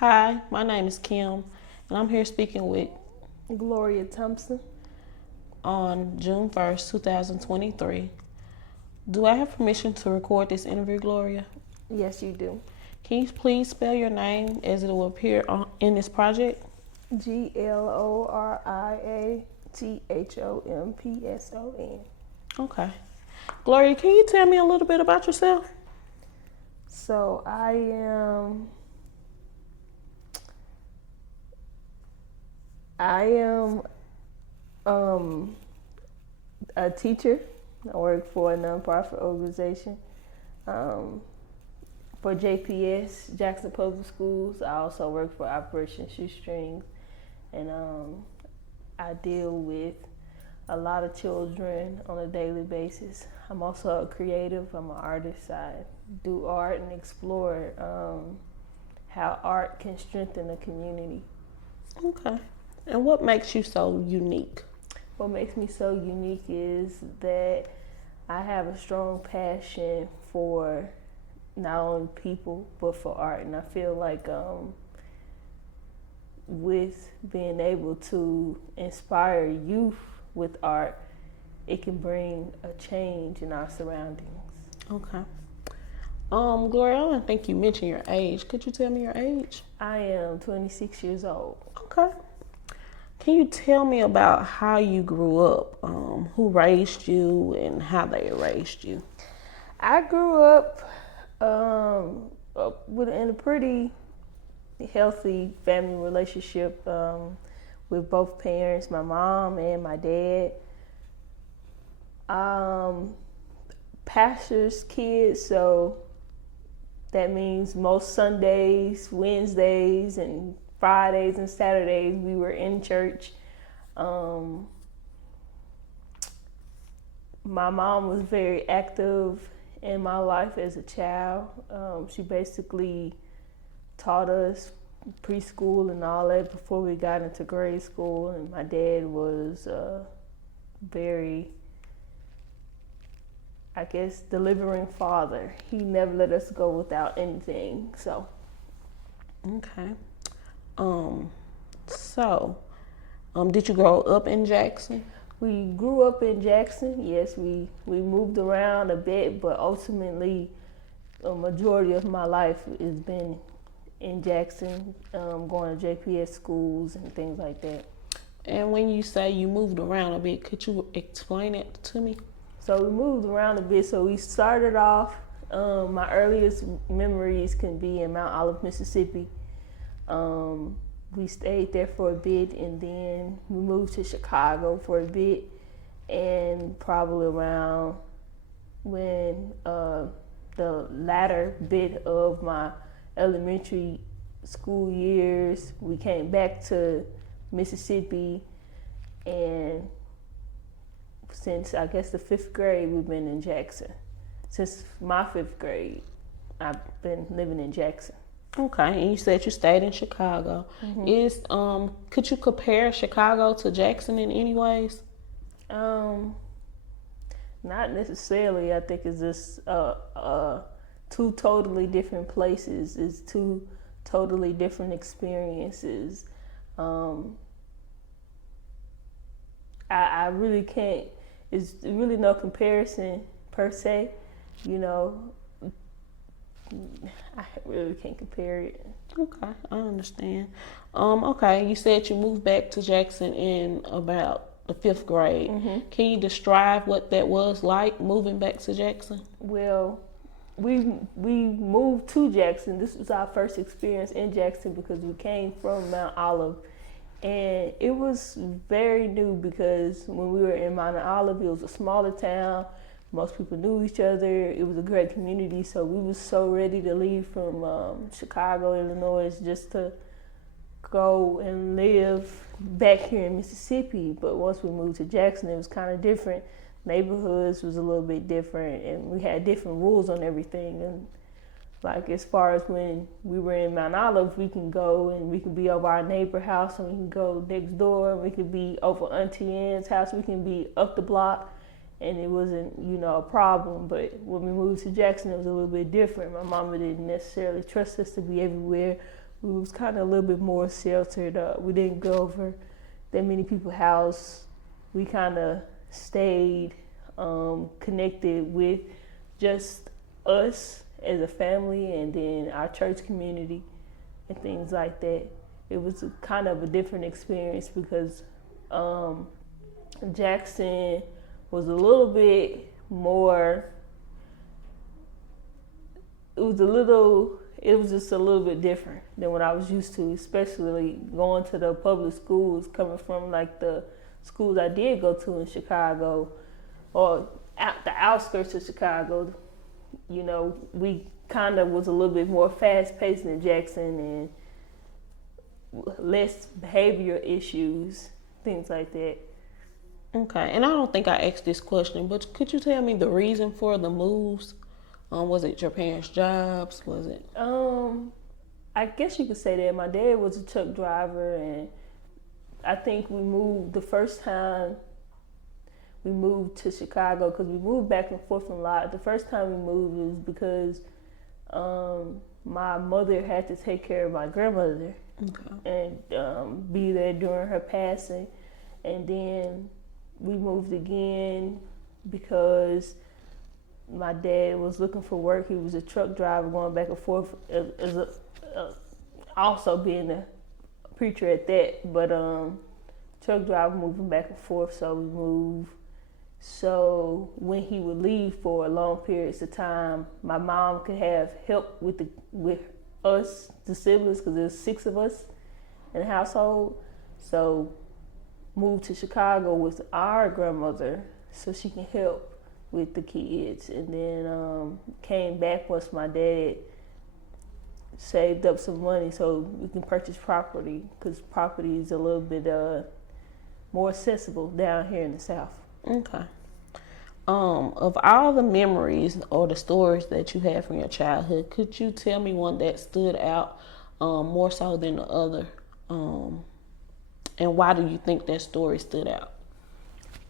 Hi, my name is Kim, and I'm here speaking with Gloria Thompson. on June 1st, 2023. Do I have permission to record this interview, Gloria? Yes, you do. Can you please spell your name as it will appear in this project? GloriaThompson. Okay. Gloria, can you tell me a little bit about yourself? So I am a teacher. I work for a nonprofit organization for JPS, Jackson Public Schools. I also work for Operation Shoestring, and I deal with a lot of children on a daily basis. I'm also a creative. I'm an artist. I do art and explore how art can strengthen a community. Okay. And what makes you so unique? What makes me so unique is that I have a strong passion for not only people but for art, and I feel like with being able to inspire youth with art, it can bring a change in our surroundings. Okay. Gloria, I don't think you mentioned your age. Could you tell me your age? I am 26 years old. Okay. Can you tell me about how you grew up? Who raised you and how they raised you? I grew up in a pretty healthy family relationship with both parents, my mom and my dad. Pastor's kids, so that means most Sundays, Wednesdays, and Fridays and Saturdays we were in church. My mom was very active in my life as a child. She basically taught us preschool and all that before we got into grade school, and my dad was very, I guess, delivering father. He never let us go without anything. So Okay. Did you grow up in Jackson? we grew up in Jackson. Yes, we moved around a bit, but ultimately a majority of my life has been in Jackson, going to JPS schools and things like that. And when you say you moved around a bit, could you explain it to me? So we moved around a bit. So we started off, my earliest memories can be in Mount Olive, Mississippi. We stayed there for a bit, and then we moved to Chicago for a bit, and probably around when the latter bit of my elementary school years, we came back to Mississippi, and since I guess the 5th grade, we've been in Jackson. Since my 5th grade, I've been living in Jackson. Okay, and you said you stayed in Chicago. Could you compare Chicago to Jackson in any ways? Not necessarily. I think it's just two totally different places. It's two totally different experiences. I really can't. It's really no comparison per se. I really can't compare it. Okay, I understand. Okay, you said you moved back to Jackson in about the 5th grade. Can you describe what that was like moving back to Jackson? Well, we moved to Jackson. This was our first experience in Jackson because we came from Mount Olive, and it was very new because when we were in Mount Olive, it was a smaller town. Most people knew each other. It was a great community, so we were so ready to leave from Chicago, Illinois, just to go and live back here in Mississippi. But once we moved to Jackson, it was kind of different. Neighborhoods was a little bit different, and we had different rules on everything. And like as far as when we were in Mount Olive, we can go and we could be over our neighbor house, and we can go next door, and we could be over Auntie Ann's house, we can be up the block. And it wasn't, a problem. But when we moved to Jackson, it was a little bit different. My mama didn't necessarily trust us to be everywhere. we was kind of a little bit more sheltered. We didn't go over that many people's house. We kind of stayed connected with just us as a family, and then our church community and things like that. It was kind of a different experience because Jackson was a little bit more. It was just a little bit different than what I was used to, especially going to the public schools, coming from like the schools I did go to in Chicago or at the outskirts of Chicago. You know, we kind of was a little bit more fast paced than Jackson and less behavioral issues, things like that. Okay, and I don't think I asked this question, but could you tell me the reason for the moves? Was it your parents' jobs? Was it? I guess you could say that. My dad was a truck driver, and I think we moved the first time we moved to Chicago, because we moved back and forth a lot. The first time we moved was because my mother had to take care of my grandmother and be there during her passing. And then we moved again because my dad was looking for work. He was a truck driver going back and forth, also being a preacher at that. But truck driver moving back and forth, so we moved. So when he would leave for long periods of time, my mom could have help with us, the siblings, because there's 6 of us in the household. So moved to Chicago with our grandmother so she can help with the kids, and then came back once my dad saved up some money so we can purchase property, because property is a little bit more accessible down here in the South. Okay. Of all the memories or the stories that you had from your childhood, could you tell me one that stood out more so than the other? And why do you think that story stood out?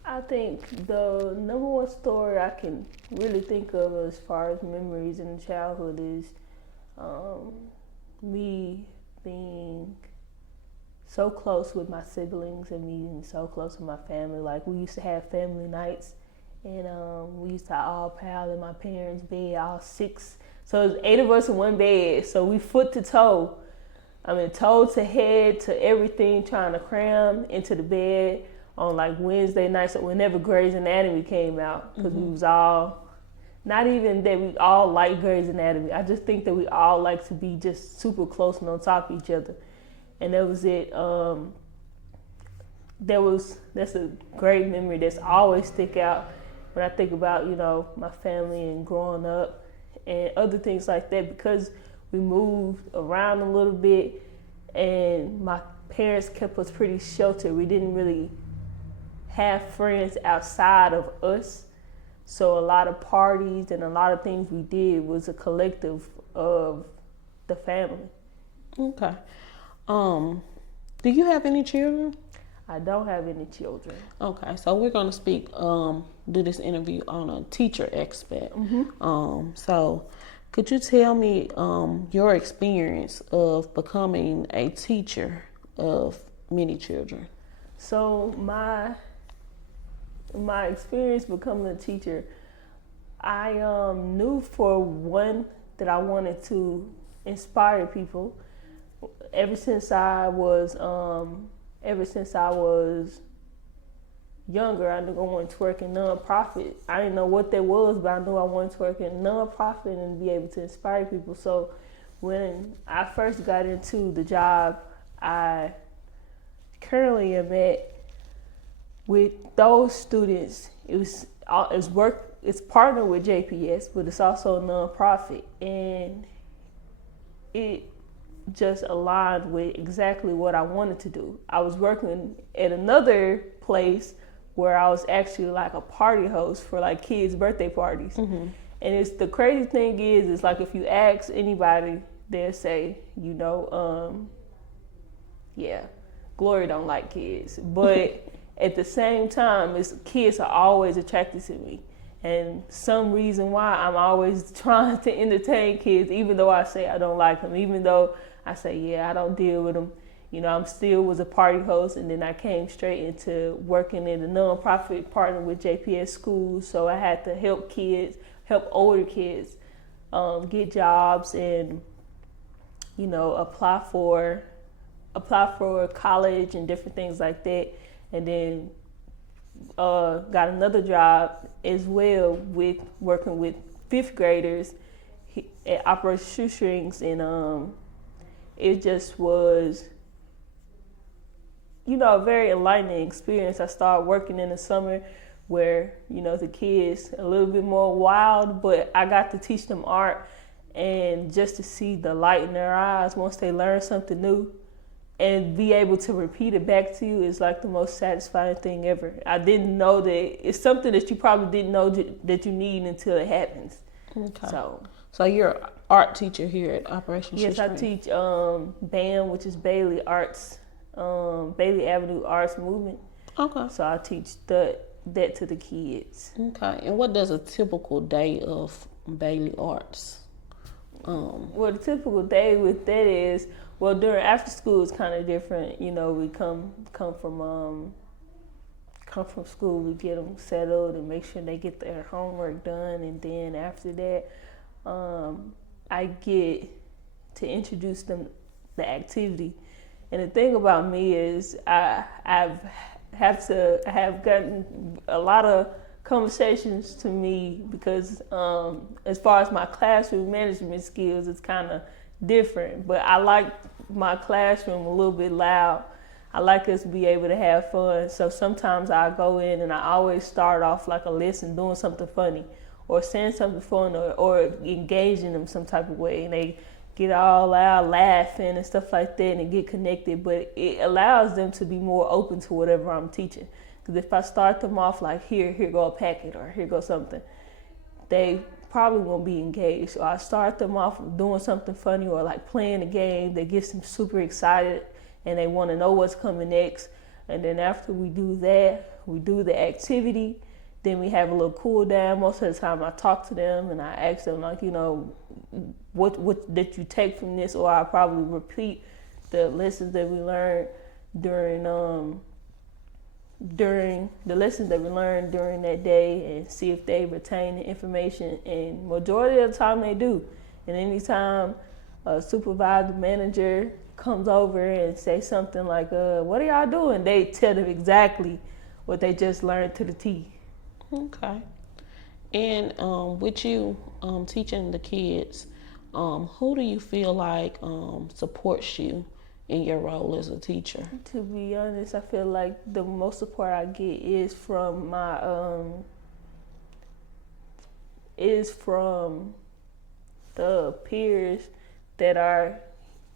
I think the number one story I can really think of as far as memories in childhood is me being so close with my siblings and me being so close with my family. Like, we used to have family nights, and we used to all pile in my parents' bed, all 6. So it was 8 of us in one bed. So we foot to toe. Toe to head to everything, trying to cram into the bed on like Wednesday nights, or whenever Grey's Anatomy came out, because we was all, not even that we all like Grey's Anatomy, I just think that we all like to be just super close and on top of each other. And that was it. That's a great memory that's always stick out when I think about, you know, my family and growing up and other things like that, because we moved around a little bit and my parents kept us pretty sheltered. We didn't really have friends outside of us. So a lot of parties and a lot of things we did was a collective of the family. Okay. Do you have any children? I don't have any children. Okay, so we're gonna do this interview on a teacher aspect. So could you tell me your experience of becoming a teacher of many children? So my experience becoming a teacher, I knew for one that I wanted to inspire people. Ever since I was younger, I knew I wanted to work in nonprofit. I didn't know what that was, but I knew I wanted to work in nonprofit and be able to inspire people. So when I first got into the job I currently am at, with those students, it's partnered with JPS, but it's also a nonprofit, and it just aligned with exactly what I wanted to do. I was working at another place where I was actually like a party host for like kids' birthday parties. And it's the crazy thing is like, if you ask anybody, they'll say, you know, yeah, Gloria don't like kids, but at the same time, kids are always attracted to me. And some reason why I'm always trying to entertain kids, even though I say I don't like them, even though I say, yeah, I don't deal with them. I'm still was a party host, and then I came straight into working in a nonprofit partner with JPS schools. So I had to help older kids, get jobs and, apply for college and different things like that. And then got another job as well with working with fifth graders at Operation Shoestrings, and it just was, a very enlightening experience. I started working in the summer where, the kids a little bit more wild, but I got to teach them art, and just to see the light in their eyes once they learn something new and be able to repeat it back to you is like the most satisfying thing ever. I didn't know that it's something that you probably didn't know that you need until it happens. Okay. So you're an art teacher here at Operation Shoestring? Yes, I teach BAM, which is Bailey Avenue Arts Movement. Okay. So I teach that to the kids. Okay. And what does a typical day of Bailey Arts? Well, the typical day with that is, during after school is kind of different. We come from school, we get them settled and make sure they get their homework done, and then after that, I get to introduce them the activity. And the thing about me is I have gotten a lot of conversations to me because as far as my classroom management skills, it's kind of different. But I like my classroom a little bit loud. I like us to be able to have fun. So sometimes I go in and I always start off like a lesson doing something funny or saying something fun or engaging them some type of way. And they get all out laughing and stuff like that and get connected. But it allows them to be more open to whatever I'm teaching. Because if I start them off like, here go a packet or here go something, they probably won't be engaged. So I start them off doing something funny or like playing a game that gets them super excited and they want to know what's coming next. And then after we do that, we do the activity. Then we have a little cool down. Most of the time I talk to them and I ask them like, what did you take from this? Or I probably repeat the lessons that we learned during the lessons that we learned during that day and see if they retain the information. And majority of the time they do. And anytime a supervisor manager comes over and say something like, what are y'all doing? They tell them exactly what they just learned to the T. Okay. And with you teaching the kids, who do you feel like supports you in your role as a teacher? To be honest, I feel like the most support I get is from the peers that are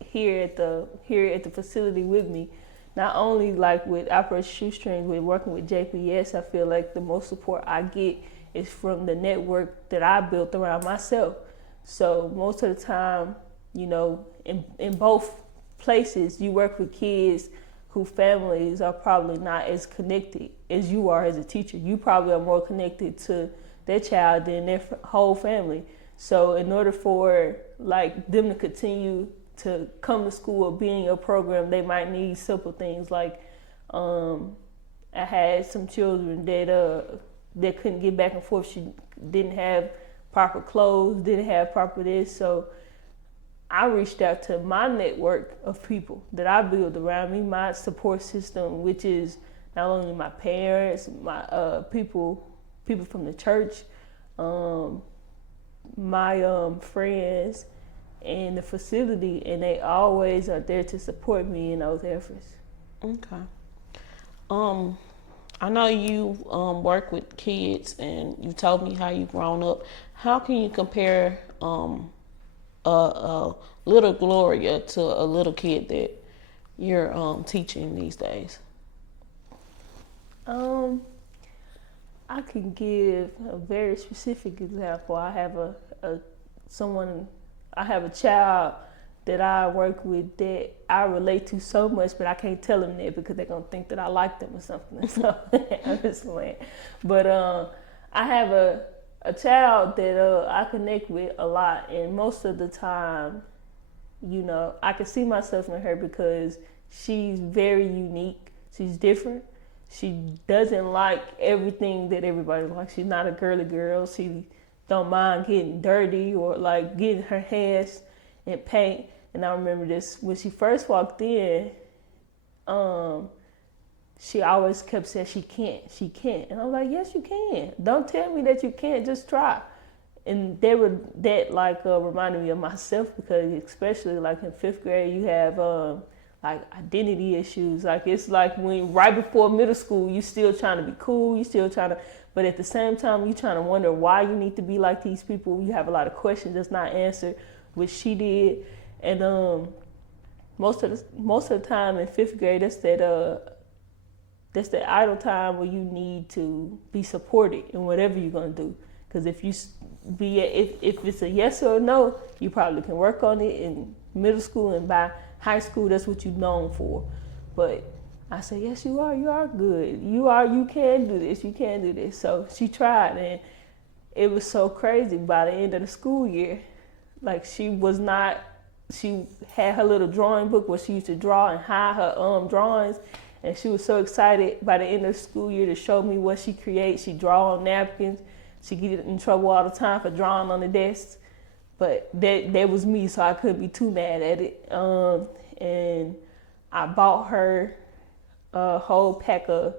here at the facility with me. Not only like with Operation Shoestring, with working with JPS, I feel like the most support I get is from the network that I built around myself. So most of the time, in both places, you work with kids whose families are probably not as connected as you are as a teacher. You probably are more connected to their child than their whole family. So in order for like them to continue to come to school or be in your program, they might need simple things like I had some children that couldn't get back and forth. She didn't have proper clothes, didn't have proper this. So I reached out to my network of people that I build around me, my support system, which is not only my parents, my people from the church, my friends, and the facility, and they always are there to support me in those efforts. Okay. I know you work with kids, and you told me how you've grown up. How can you compare a little Gloria to a little kid that you're teaching these days? I can give a very specific example. I have a child that I work with that I relate to so much, but I can't tell them that because they're gonna think that I like them or something. So I'm just playing. But I have a child that I connect with a lot, and most of the time, I could see myself in her because she's very unique. She's different. She doesn't like everything that everybody likes. She's not a girly girl. She don't mind getting dirty or like getting her hands in paint. And I remember this when she first walked in, she always kept saying she can't. And I was like, yes, you can. Don't tell me that you can't, just try. And that reminded me of myself, because especially like in 5th grade, you have like identity issues. Like it's like when right before middle school, you still trying to be cool, you still trying to, but at the same time, you trying to wonder why you need to be like these people. You have a lot of questions that's not answered, which she did. And most of the time in 5th grade, that's that idle time where you need to be supported in whatever you're gonna do. Because if it's a yes or a no, you probably can work on it in middle school, and by high school, that's what you're known for. But I said, yes, you are good. You can do this, you can do this. So she tried, and it was so crazy. By the end of the school year, like she had her little drawing book where she used to draw and hide her drawings. And she was so excited by the end of the school year to show me what she creates. She draw on napkins. She get in trouble all the time for drawing on the desk. But that was me, so I couldn't be too mad at it. And I bought her a whole pack of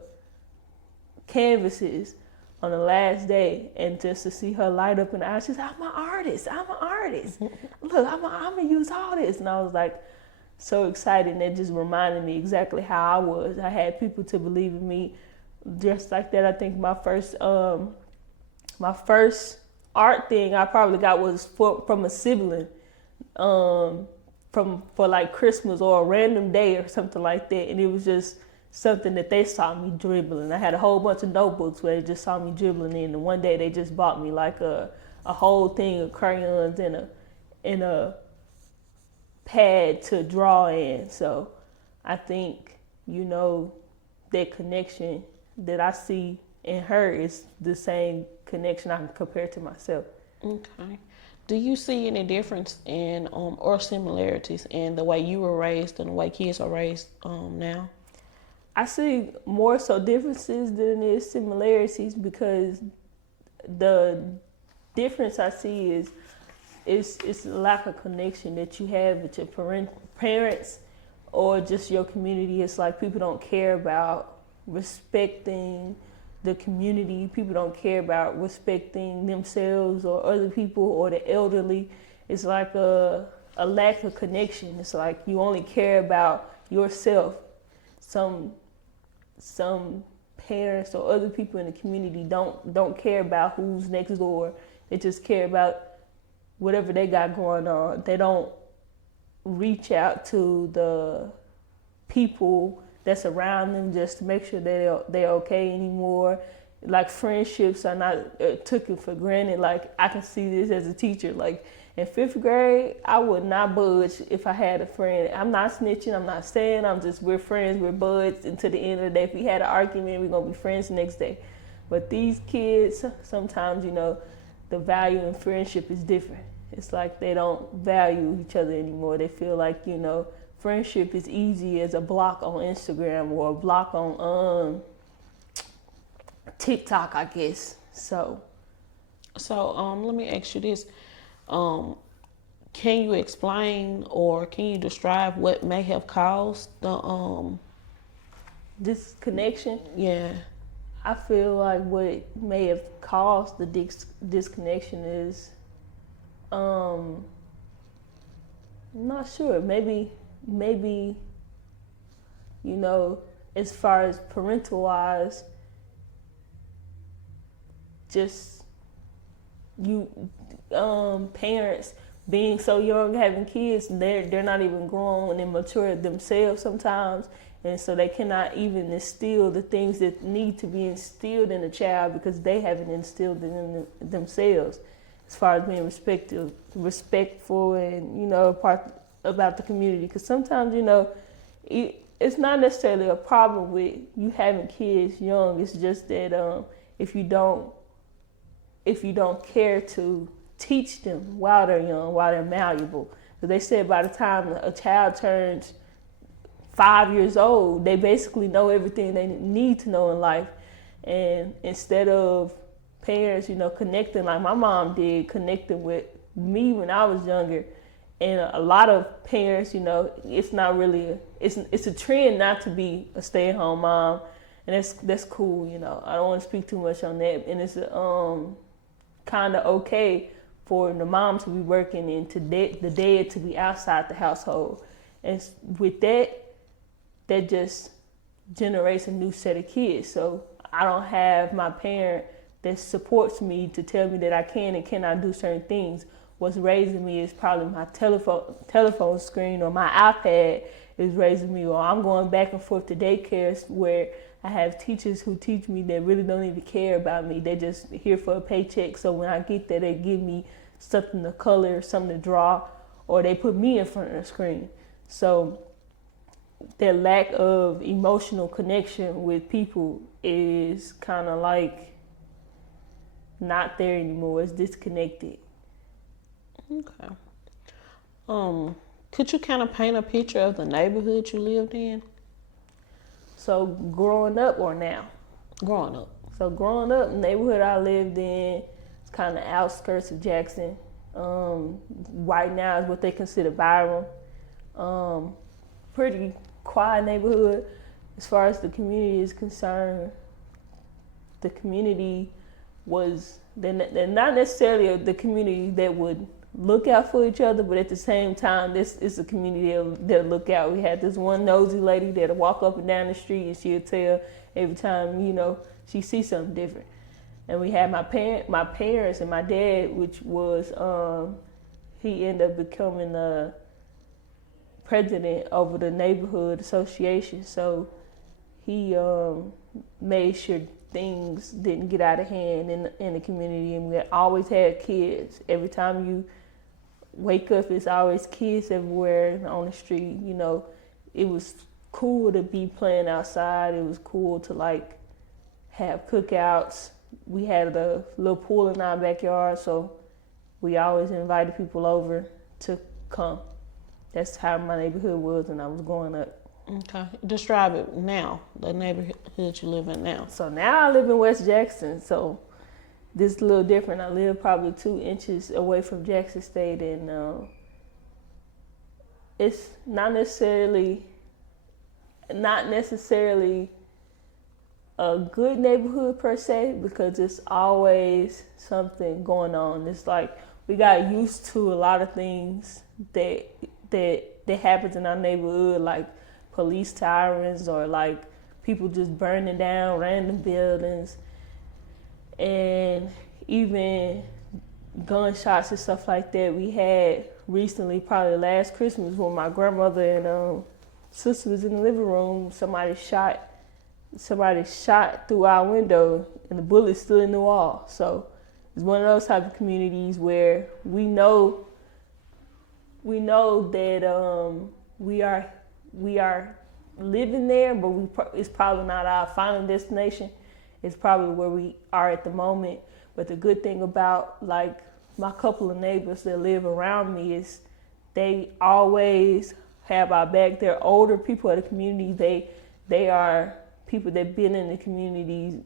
canvases on the last day, and just to see her light up in the eyes, she's like, I'm an artist. Look, I'm gonna use all this. And I was like, so excited, and that just reminded me exactly how I was. I had people to believe in me just like that. I think my first art thing I probably got was from a sibling, for like Christmas or a random day or something like that. And it was just something that they saw me dribbling. I had a whole bunch of notebooks where they just saw me dribbling in, and one day they just bought me like a whole thing of crayons and a pad to draw in. So I think, that connection that I see in her is the same connection I can compare to myself. Okay. Do you see any difference in or similarities in the way you were raised and the way kids are raised now? I see more so differences than there is similarities, because the difference I see is it's a lack of connection that you have with your parents or just your community. It's like people don't care about respecting the community. People don't care about respecting themselves or other people or the elderly. It's like a lack of connection. It's like you only care about yourself. Some parents or other people in the community don't care about who's next door. They just care about whatever they got going on. They don't reach out to the people that's around them just to make sure they're okay anymore. Like friendships are not taken for granted. Like I can see this as a teacher. Like in 5th grade, I would not budge if I had a friend. I'm not snitching. I'm not saying. We're friends. We're buds. And to the end of the day, if we had an argument, we're gonna be friends the next day. But these kids, sometimes the value in friendship is different. It's like they don't value each other anymore. They feel like, friendship is easy as a block on Instagram or a block on TikTok, I guess. So let me ask you this. Can you explain or can you describe what may have caused the disconnection? Yeah. I feel like what may have caused the disconnection is, I'm not sure. Maybe, as far as parental wise, just parents being so young, having kids, they're not even grown and mature themselves sometimes. And so they cannot even instill the things that need to be instilled in a child because they haven't instilled it in themselves, as far as being respectful and, part about the community. Because sometimes, it's not necessarily a problem with you having kids young. It's just that if you don't care to teach them while they're young, while they're malleable. Because they said by the time a child turns 5 years old, they basically know everything they need to know in life. And instead of parents, connecting like my mom did, connecting with me when I was younger, and a lot of parents, it's not really, it's a trend not to be a stay-at-home mom, and that's cool, I don't want to speak too much on that, and it's kind of okay for the mom to be working and the dad to be outside the household, and with that just generates a new set of kids. So I don't have my parent that supports me to tell me that I can and cannot do certain things. What's raising me is probably my telephone screen, or my iPad is raising me, or I'm going back and forth to daycares where I have teachers who teach me that really don't even care about me. They're just here for a paycheck. So when I get there, they give me something to color, something to draw, or they put me in front of the screen. So their lack of emotional connection with people is kind of like not there anymore. It's disconnected. Okay. Could you kind of paint a picture of the neighborhood you lived in? So growing up or now? Growing up. So growing up, the neighborhood I lived in, it's kind of outskirts of Jackson. Right now is what they consider Byram. Pretty quiet neighborhood. As far as the community is concerned, the community was, they're not necessarily the community that would look out for each other, but at the same time, this is a community that'll look out. We had this one nosy lady that'll walk up and down the street, and she'll tell every time, she sees something different. And we had my parents and my dad, which was, he ended up becoming the president over the neighborhood association. So he made sure things didn't get out of hand in the community, and we always had kids. Every time you wake up, it's always kids everywhere on the street. It was cool to be playing outside. It was cool to have cookouts. We had a little pool in our backyard, so we always invited people over to come. That's how my neighborhood was when I was growing up. Okay. Describe it now, the neighborhood you live in now. So now I live in West Jackson, so this is a little different. I live probably 2 inches away from Jackson State, and it's not necessarily a good neighborhood per se, because it's always something going on. It's like we got used to a lot of things that happens in our neighborhood, like police sirens, or people just burning down random buildings, and even gunshots and stuff like that. We had recently, probably last Christmas, when my grandmother and sister was in the living room, somebody shot through our window, and the bullet's still in the wall. So it's one of those type of communities where we know that we are living there, but it's probably not our final destination. It's probably where we are at the moment. But the good thing about my couple of neighbors that live around me is they always have our back. They're older people of the community. They are people that been in the community,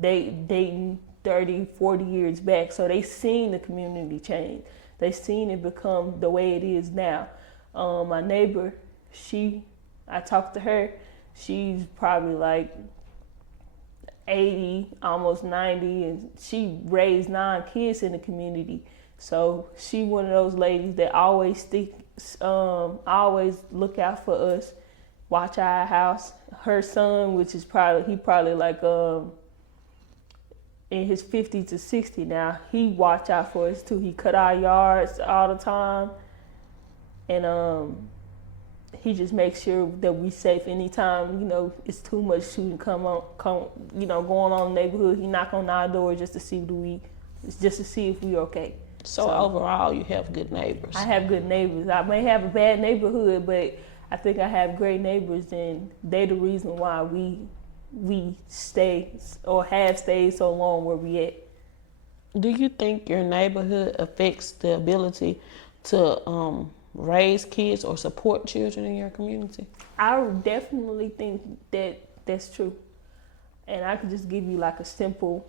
they dating 30, 40 years back. So they seen the community change. They seen it become the way it is now. My neighbor, I talked to her, she's probably 80, almost 90, and she raised 9 kids in the community. So she one of those ladies that always always look out for us, watch our house. Her son, which is probably in his 50 to 60 now, he watch out for us too. He cut our yards all the time, and he just makes sure that we safe anytime, it's too much shooting going on in the neighborhood. He knock on our door just to see if we okay. So overall, you have good neighbors. I have good neighbors. I may have a bad neighborhood, but I think I have great neighbors, and they're the reason why we stay or have stayed so long where we at. Do you think your neighborhood affects the ability to raise kids or support children in your community? I definitely think that that's true. And I could just give you like a simple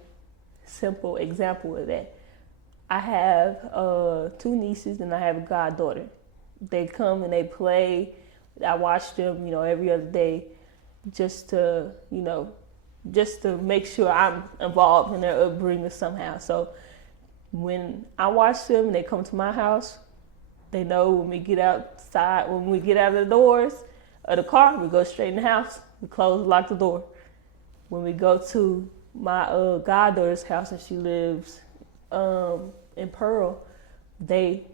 example of that. I have 2 nieces and I have a goddaughter. They come and they play. I watch them, every other day just to make sure I'm involved in their upbringing somehow. So when I watch them and they come to my house, they know when we get outside, when we get out of the doors of the car, we go straight in the house, we close, lock the door. When we go to my goddaughter's house and she lives in Pearl, they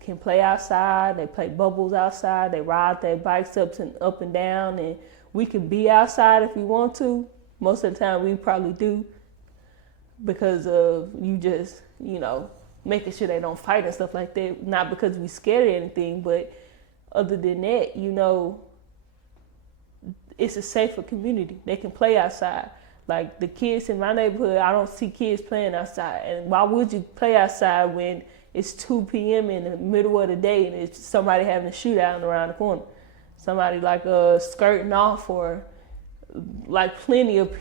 can play outside, they play bubbles outside, they ride their bikes up and down, and we can be outside if we want to. Most of the time we probably do because of you just, making sure they don't fight and stuff like that. Not because we scared or anything, but other than that, it's a safer community. They can play outside. Like the kids in my neighborhood, I don't see kids playing outside. And why would you play outside when it's 2 p.m. in the middle of the day and it's somebody having a shootout around the corner? Somebody skirting off, or like plenty of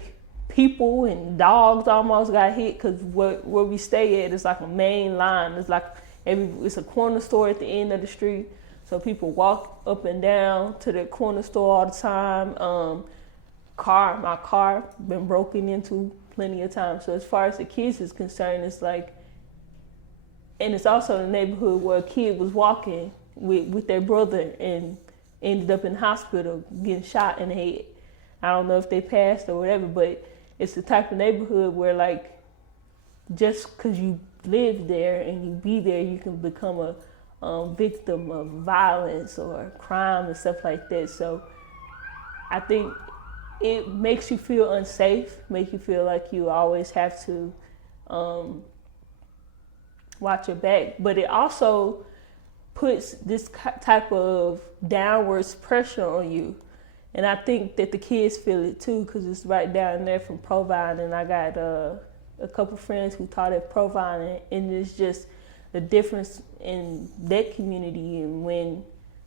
people and dogs almost got hit because where we stay at is like a main line. It's like it's a corner store at the end of the street. So people walk up and down to the corner store all the time. My car been broken into plenty of times. So as far as the kids is concerned, it's like, and it's also the neighborhood where a kid was walking with their brother and ended up in the hospital getting shot in the head. I don't know if they passed or whatever, but it's the type of neighborhood where like, just because you live there and you be there, you can become a victim of violence or crime and stuff like that. So I think it makes you feel unsafe, make you feel like you always have to watch your back. But it also puts this type of downwards pressure on you. And I think that the kids feel it too, because it's right down there from Provine. And I got a couple friends who taught at Provine, and it's just the difference in that community. And when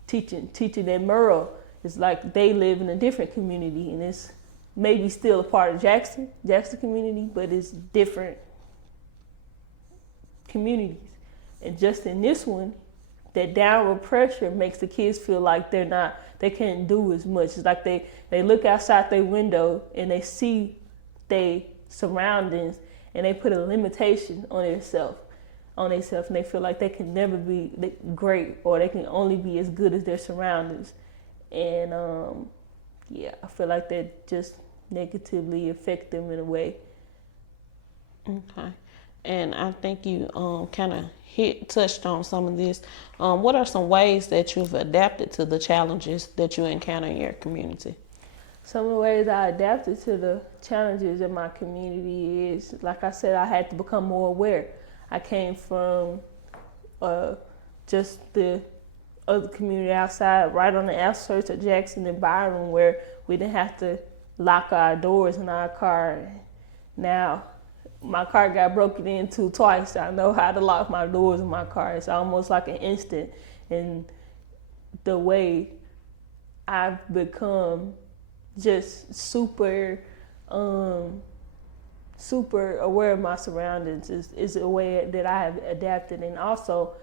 teaching at Merle, it's like they live in a different community, and it's maybe still a part of Jackson community, but it's different communities. And just in this one, that downward pressure makes the kids feel like they can't do as much. It's like they look outside their window and they see their surroundings and they put a limitation on themselves, and they feel like they can never be great, or they can only be as good as their surroundings. And I feel like that just negatively affect them in a way. Okay. And I think you kind of touched on some of this. What are some ways that you've adapted to the challenges that you encounter in your community? Some of the ways I adapted to the challenges in my community is, like I said, I had to become more aware. I came from just the other community outside, right on the outskirts of Jackson and Byron, where we didn't have to lock our doors in our car. Now, my car got broken into twice. I know how to lock my doors in my car. It's almost like an instant. And the way I've become just super aware of my surroundings is a way that I have adapted. And also,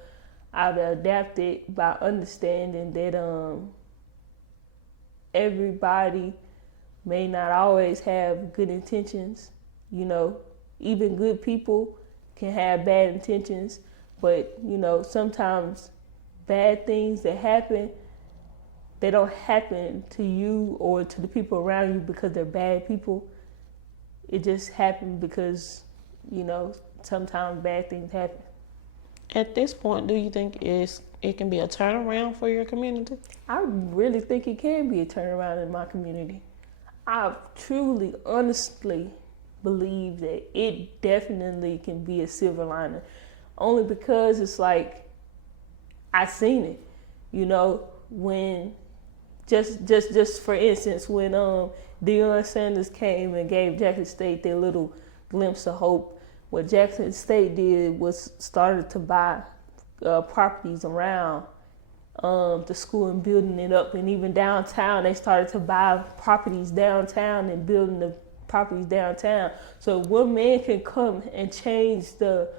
I've adapted by understanding that everybody may not always have good intentions. Even good people can have bad intentions, but sometimes bad things that happen, they don't happen to you or to the people around you because they're bad people. It just happened because sometimes bad things happen. At this point, do you think it can be a turnaround for your community? I really think it can be a turnaround in my community. I truly, honestly believe that it definitely can be a silver lining, only because it's like I seen it. When just for instance, when Deion Sanders came and gave Jackson State their little glimpse of hope, what Jackson State did was started to buy properties around the school and building it up. And even downtown, they started to buy properties downtown and building the properties downtown. So one man can come and change the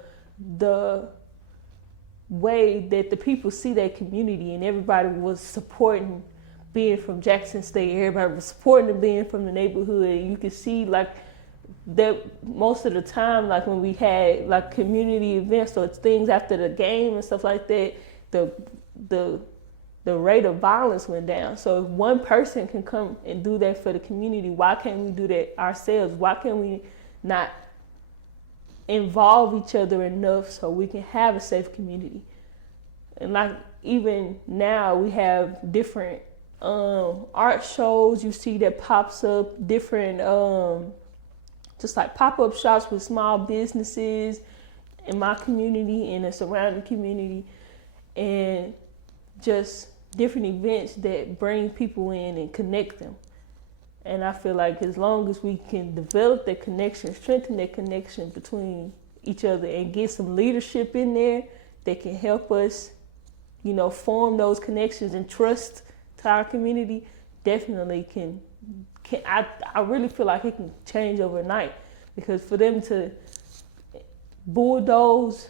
way that the people see their community, and everybody was supporting being from Jackson State. Everybody was supporting being from the neighborhood. And you can see like that most of the time, like when we had like community events or things after the game and stuff like that, the rate of violence went down. So if one person can come and do that for the community, why can't we do that ourselves? Why can't we not involve each other enough so we can have a safe community? And like even now we have different art shows you see that pops up, different just like pop-up shops with small businesses in my community and the surrounding community, and just different events that bring people in and connect them. And I feel like as long as we can develop that connection, strengthen that connection between each other, and get some leadership in there that can help us, you know, form those connections and trust to our community, definitely can I really feel like it can change overnight. Because for them to bulldoze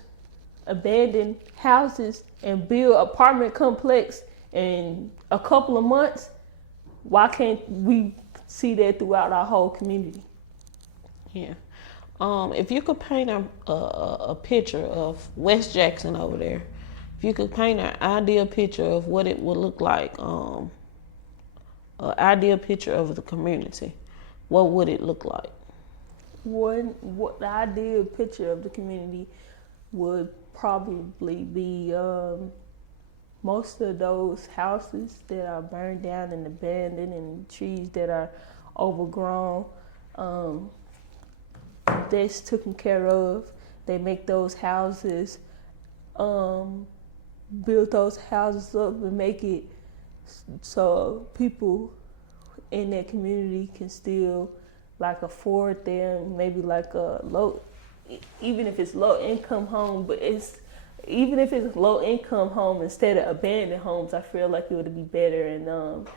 abandoned houses and build apartment complex in a couple of months, why can't we see that throughout our whole community? Yeah. If you could paint a picture of West Jackson over there, if you could paint an ideal picture of what it would look like, an ideal picture of the community, what would it look like? What the ideal picture of the community would probably be most of those houses that are burned down and abandoned, and trees that are overgrown, that's taken care of. They make those houses, build those houses up and make it so people in that community can still like afford them, maybe like a low, even if it's low income home, but even if it's low income home instead of abandoned homes, I feel like it would be better, and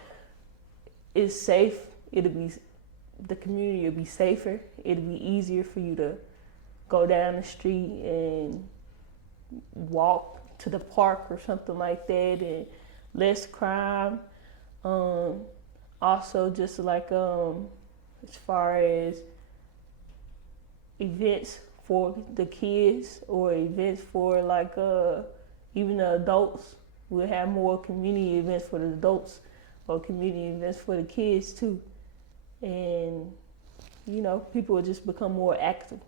it's safe. The community will be safer. It'll be easier for you to go down the street and walk to the park or something like that, and less crime. Also, just like as far as events for the kids or events for like even the adults, we'll have more community events for the adults or community events for the kids too. And you know, people will just become more active.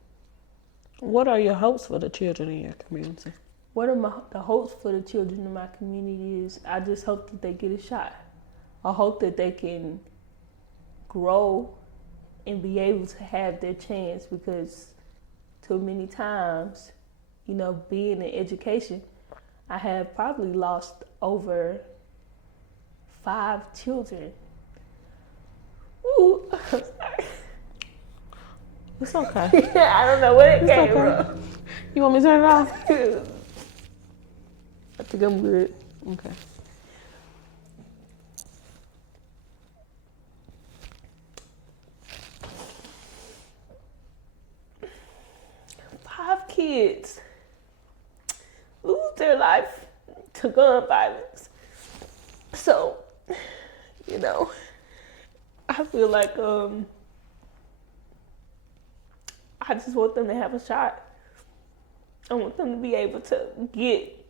What are your hopes for the children in your community? What are the hopes for the children in my community is I just hope that they get a shot. I hope that they can grow and be able to have their chance, because too many times, you know, being in education, I have probably lost over 5 children. Ooh, I'm sorry. It's okay. I don't know where it came okay. from. You want me to turn it off? I think I'm good. Okay. Kids lose their life to gun violence. So, you know, I feel like I just want them to have a shot. I want them to be able to get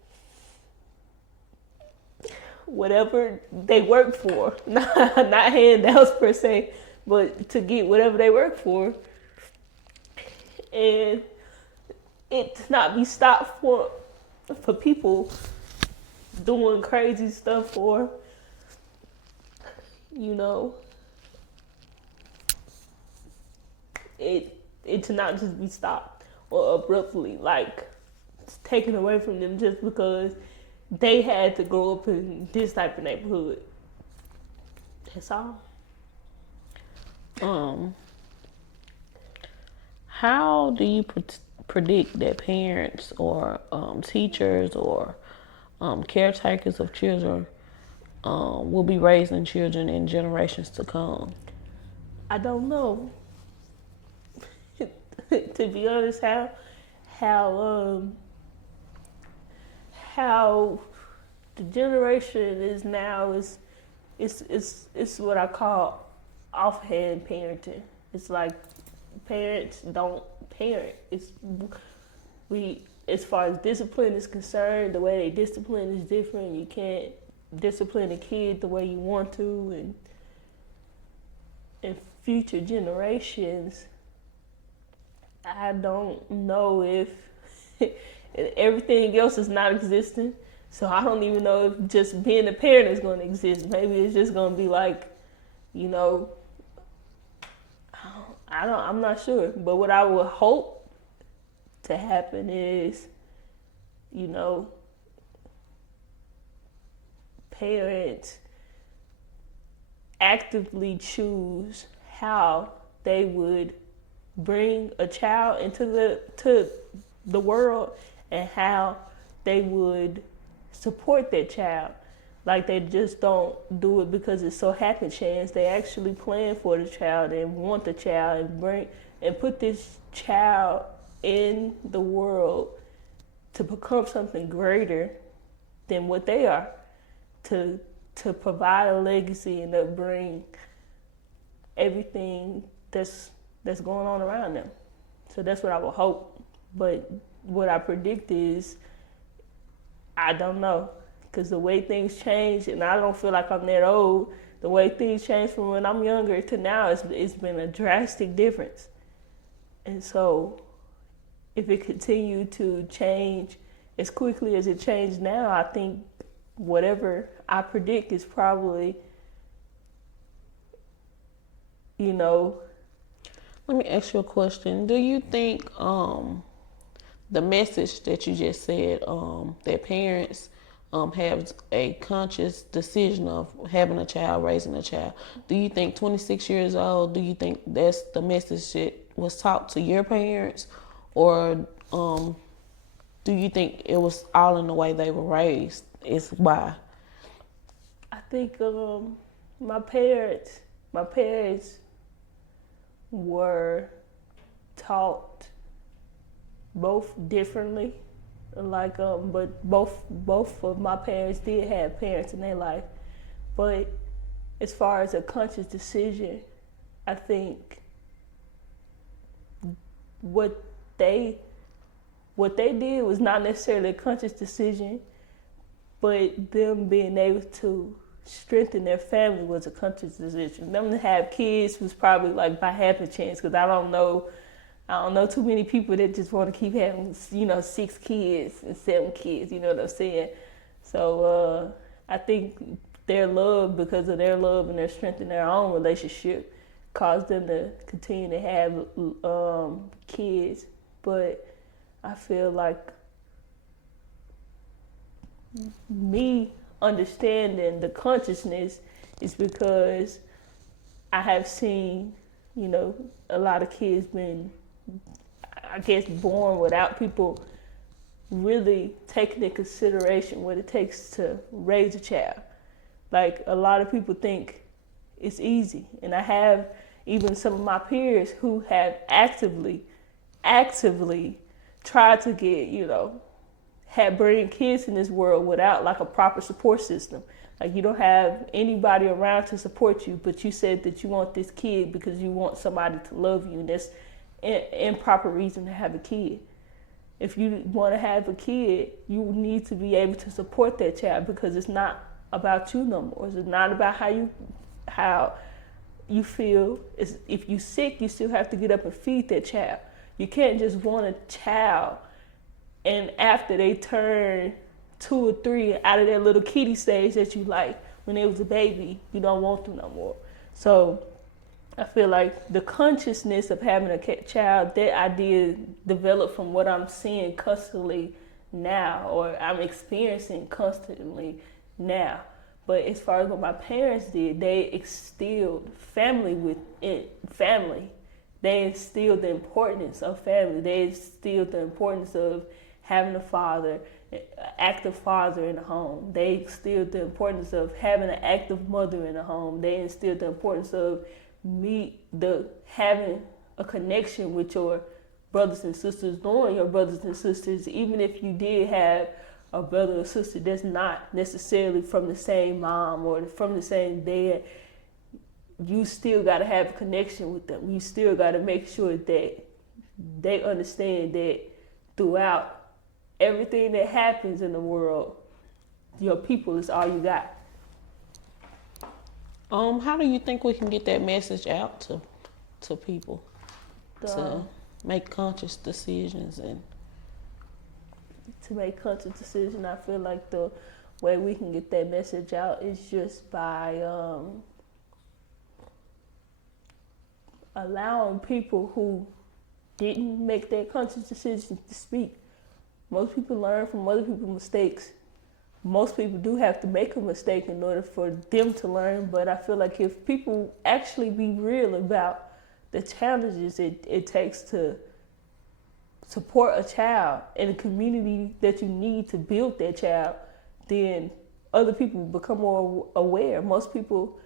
whatever they work for, not handouts per se, but to get whatever they work for, and it not be stopped for people doing crazy stuff, or, you know, it to not just be stopped or abruptly, like, taken away from them just because they had to grow up in this type of neighborhood. That's all. How do you predict that parents or teachers or caretakers of children will be raising children in generations to come? I don't know. To be honest, how the generation is now is it's what I call offhand parenting. It's like parents don't parent. We as far as discipline is concerned, the way they discipline is different. You can't discipline a kid the way you want to, and in future generations, I don't know if everything else is not existing. So I don't even know if just being a parent is going to exist. Maybe it's just going to be like, I'm not sure. But what I would hope to happen is, parents actively choose how they would bring a child into the world and how they would support that child. Like, they just don't do it because it's so happen chance. They actually plan for the child and want the child and put this child in the world to become something greater than what they are, to provide a legacy and to bring everything that's going on around them. So that's what I would hope. But what I predict is, I don't know, because the way things change, and I don't feel like I'm that old, the way things change from when I'm younger to now, it's been a drastic difference. And so if it continued to change as quickly as it changed now, I think whatever I predict is probably, Let me ask you a question. Do you think the message that you just said, that parents have a conscious decision of having a child, raising a child, do you think 26 years old, do you think that's the message that was taught to your parents? Or do you think it was all in the way they were raised? Is why? I think my parents were taught both differently, but both of my parents did have parents in their life. But as far as a conscious decision, I think what they did was not necessarily a conscious decision, but them being able to strengthen their family was a conscious decision. Them to have kids was probably like by happen chance, because I don't know too many people that just want to keep having, 6 kids and 7 kids, you know what I'm saying? So I think their love, because of their love and their strength in their own relationship, caused them to continue to have kids. But I feel like me understanding the consciousness is because I have seen, a lot of kids been, I guess, born without people really taking into consideration what it takes to raise a child. Like, a lot of people think it's easy. And I have even some of my peers who have actively tried to get, bring kids in this world without like a proper support system. Like, you don't have anybody around to support you, but you said that you want this kid because you want somebody to love you, and that's improper reason to have a kid. If you want to have a kid, you need to be able to support that child, because it's not about you no more. It's not about how you feel. If you're sick, you still have to get up and feed that child. You can't just want a child and after they turn 2 or 3 out of that little kitty stage that you like when they was a baby, you don't want them no more. So I feel like the consciousness of having a child, that idea developed from what I'm seeing constantly now, or I'm experiencing constantly now. But as far as what my parents did, they instilled family within family. They instilled the importance of family. They instilled the importance of having a father, an active father in the home. They instilled the importance of having an active mother in the home. They instilled the importance of having a connection with your brothers and sisters, knowing your brothers and sisters, even if you did have a brother or sister that's not necessarily from the same mom or from the same dad. You still got to have a connection with them. You still got to make sure that they understand that throughout everything that happens in the world, your people is all you got. How do you think we can get that message out to people to make conscious decisions and to make conscious decisions? I feel like the way we can get that message out is just by allowing people who didn't make that conscious decision to speak. Most people learn from other people's mistakes. Most people do have to make a mistake in order for them to learn, but I feel like if people actually be real about the challenges it takes to support a child in a community that you need to build that child, then other people become more aware. Most people,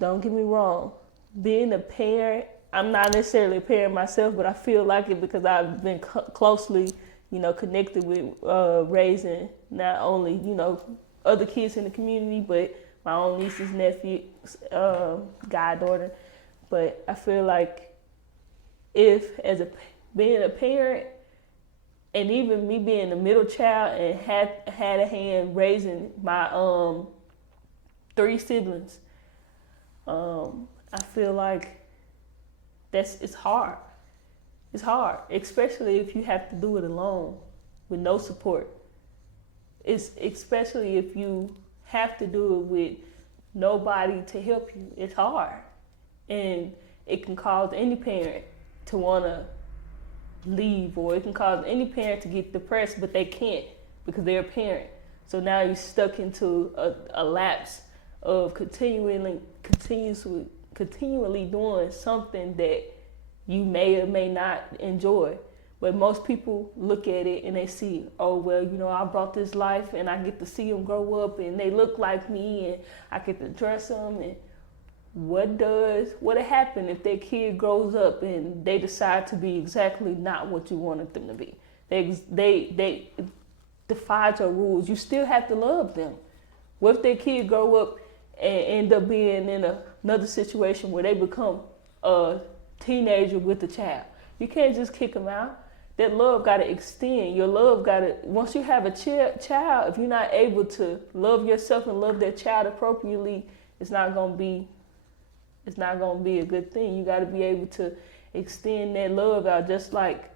don't get me wrong, being a parent, I'm not necessarily a parent myself, but I feel like it because I've been closely, connected with raising not only, other kids in the community, but my own nieces, nephews, goddaughter. But I feel like being a parent, and even me being the middle child and had a hand raising my 3 siblings, I feel like it's hard. It's hard, especially if you have to do it alone with no support. It's especially if you have to do it with nobody to help you. It's hard. And it can cause any parent to want to leave, or it can cause any parent to get depressed, but they can't because they're a parent. So now you're stuck into a lapse of continually doing something that you may or may not enjoy. But most people look at it and they see, oh, well, I brought this life and I get to see them grow up and they look like me and I get to dress them. And what happen if their kid grows up and they decide to be exactly not what you wanted them to be? They defied your rules. You still have to love them. What if their kid grow up and end up being in another situation where they become a teenager with a child? You can't just kick them out. That love got to extend. Your love got to, once you have a child, if you're not able to love yourself and love that child appropriately, it's not going to be a good thing. You got to be able to extend that love out, just like,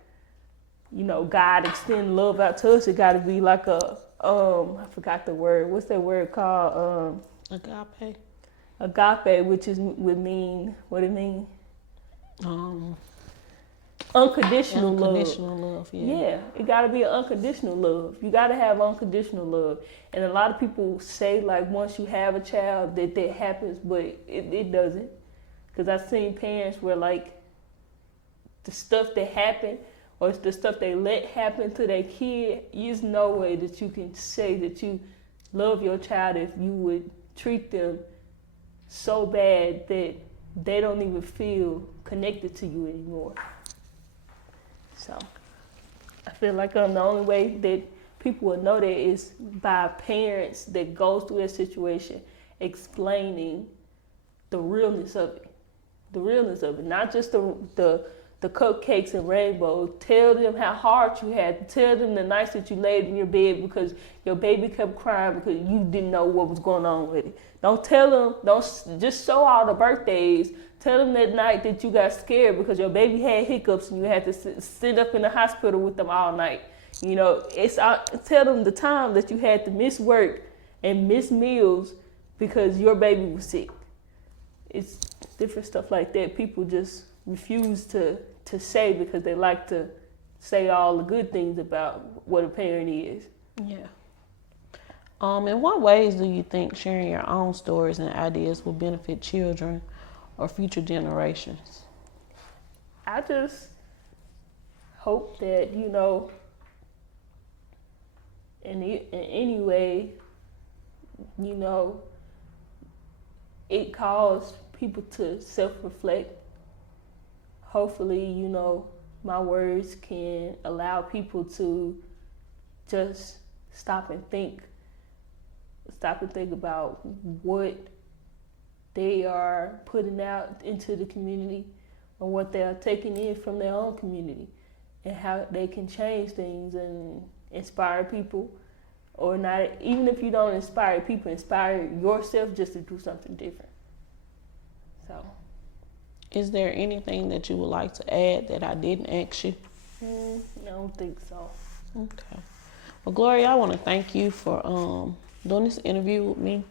God extend love out to us. It got to be like I forgot the word. What's that word called? agape? Agape, which would mean, what it mean? Unconditional love. Unconditional love, yeah. Yeah, it got to be an unconditional love. You got to have unconditional love. And a lot of people say, like, once you have a child, that happens, but it doesn't. Because I've seen parents where, like, the stuff that happened or the stuff they let happen to their kid, there's no way that you can say that you love your child if you would treat them so bad that they don't even feel connected to you anymore. So I feel like the only way that people will know that is by parents that goes through that situation explaining the realness of it. The realness of it, not just the cupcakes and rainbows. Tell them how hard you had. Tell them the nights that you laid in your bed because your baby kept crying because you didn't know what was going on with it. Don't tell them, don't just show all the birthdays. Tell them that night that you got scared because your baby had hiccups and you had to sit up in the hospital with them all night. Tell them the time that you had to miss work and miss meals because your baby was sick. It's different stuff like that. People just refuse to say because they like to say all the good things about what a parent is. Yeah. In what ways do you think sharing your own stories and ideas will benefit children or future generations? I just hope that, And anyway, you know, it caused people to self-reflect. Hopefully, you know, my words can allow people to just stop and think about what they are putting out into the community and what they are taking in from their own community, and how they can change things and inspire people, or not. Even if you don't inspire people, inspire yourself just to do something different. So, is there anything that you would like to add that I didn't ask you? I don't think so. Okay. Well, Gloria, I want to thank you for doing this interview with me.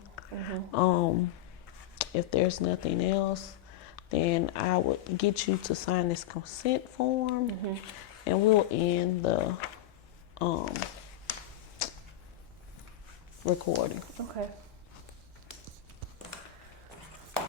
If there's nothing else, then I would get you to sign this consent form, and we'll end the recording. Okay.